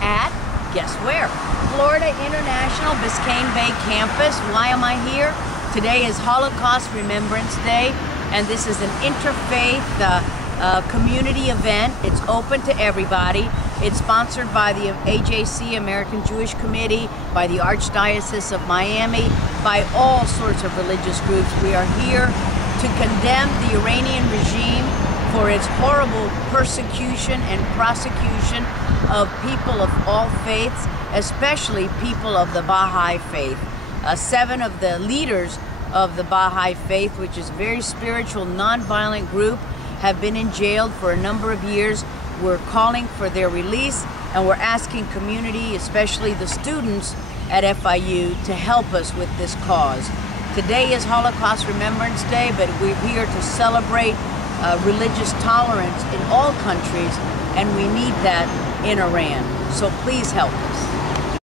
at, guess where? Florida International Biscayne Bay campus. Why am I here? Today is Holocaust Remembrance Day, and this is an interfaith community event. It's open to everybody. It's sponsored by the AJC, American Jewish Committee, by the Archdiocese of Miami, by all sorts of religious groups. We are here to condemn the Iranian regime for its horrible persecution and prosecution of people of all faiths, especially people of the Baha'i faith. 7 of the leaders of the Baha'i faith, which is a very spiritual, non-violent group, have been in jail for a number of years. We're calling for their release, and we're asking community, especially the students at FIU, to help us with this cause. Today is Holocaust Remembrance Day, but we're here to celebrate religious tolerance in all countries, and we need that in Iran. So please help.